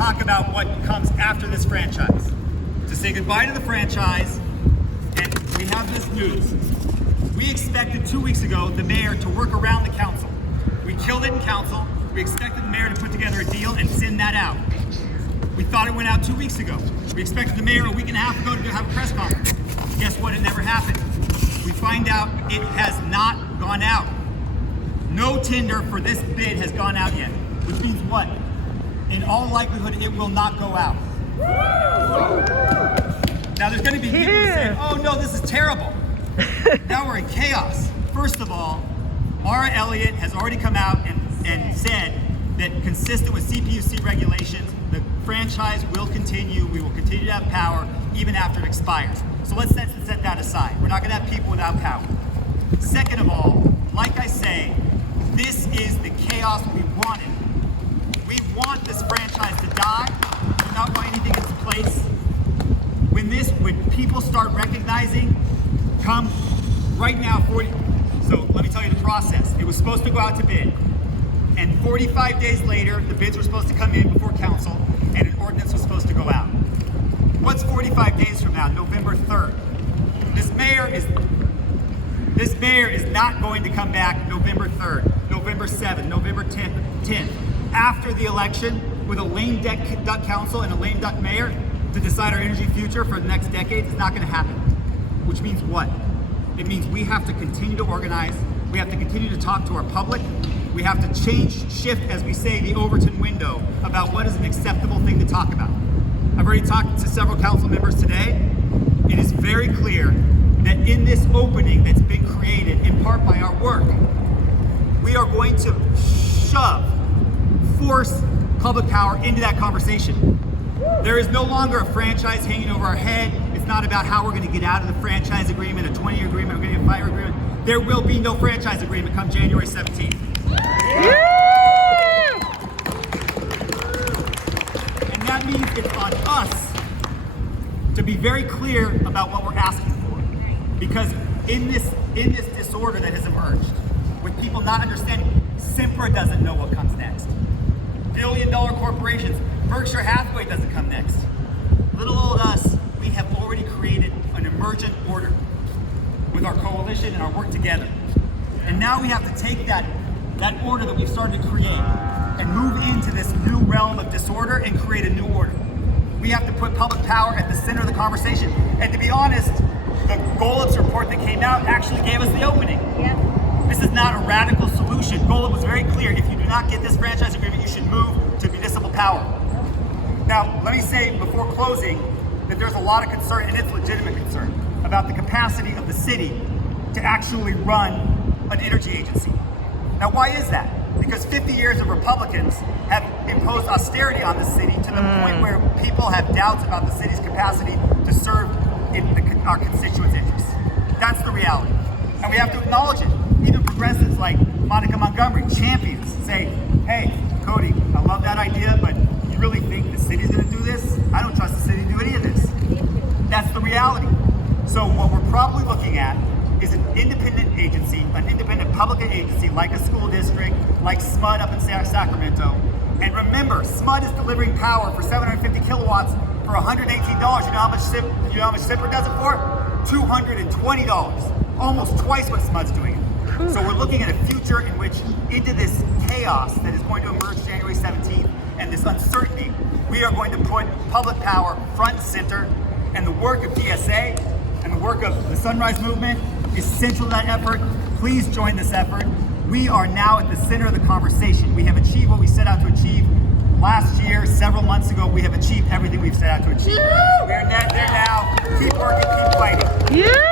talk about what comes after this franchise. To say goodbye to the franchise, and we have this news. We expected 2 weeks ago the mayor to work around the council. We killed it in council. We expected the mayor to put together a deal and send that out. We thought it went out 2 weeks ago. We expected the mayor a week and a half ago to have a press conference. Guess what? It never happened. We find out it has not gone out. No tender for this bid has gone out yet, which means what? In all likelihood, it will not go out. Now there's going to be people who say, oh no, this is terrible. Now we're in chaos. First of all, Mara Elliott has already come out and said that consistent with CPUC regulations, the franchise will continue. We will continue to have power even after it expires. So let's set that aside. We're not going to have people without power. Second of all, like I say, this is the chaos we wanted. We want this franchise to die. We do not want anything in its place. When people start recognizing, come right now, so let me tell you the process. It was supposed to go out to bid, and 45 days later, the bids were supposed to come in before council, and an ordinance was supposed to go out. What's 45 days from now? November 3rd. This mayor is not going to come back November 3rd, November 7th, November 10th, after the election with a lame duck council and a lame duck mayor to decide our energy future for the next decade. It's not going to happen. Which means what? It means we have to continue to organize. We have to continue to talk to our public. We have to shift, as we say, the Overton window about what is an acceptable thing to talk about. I've already talked to several council members today. It is very clear that in this opening that's been created in part by our work, we are going to force public power into that conversation. There is no longer a franchise hanging over our head. It's not about how we're going to get out of the franchise agreement, a 20-year agreement, we're going to get a 5-year agreement. There will be no franchise agreement come January 17th. And that means it's on us to be very clear about what we're asking for. Because in this disorder that has emerged, with people not understanding, Sempra doesn't know what comes next. Billion-dollar corporations, Berkshire Hathaway doesn't come next. Little old us, we have already created an emergent order with our coalition and our work together. And now we have to take that order that we've started to create and move into this new realm of disorder and create a new order. We have to put public power at the center of the conversation. And to be honest, the Golub's report that came out actually gave us the opening. Yeah. This is not a radical solution. Golub was very clear. If you do not get this franchise agreement, you should move to municipal power. Now, let me say before closing that there's a lot of concern, and it's legitimate concern, about the capacity of the city to actually run an energy agency. Now, why is that? Because 50 years of Republicans have imposed austerity on the city to the point where people have doubts about the city's capacity to serve our constituents' interests. That's the reality. And we have to acknowledge it. Even progressives like Monica Montgomery, champions, say, hey, Cody, I love that idea, but you really think the city's going to do this? I don't trust the city to do any of this. That's the reality. So what we're probably looking at is an independent agency, an independent public agency like a school district, like SMUD up in Sacramento. And remember, SMUD is delivering power for 750 kilowatts for $118. You know how much Sempra does it for? $220. Almost twice what SMUD's doing. So we're looking at a future in which, into this chaos that is going to emerge January 17th and this uncertainty, we are going to put public power front and center, and the work of DSA and the work of the Sunrise Movement is central to that effort. Please join this effort. We are now at the center of the conversation. We have achieved what we set out to achieve last year, several months ago. We have achieved everything we've set out to achieve. We're there now. Keep working, keep fighting.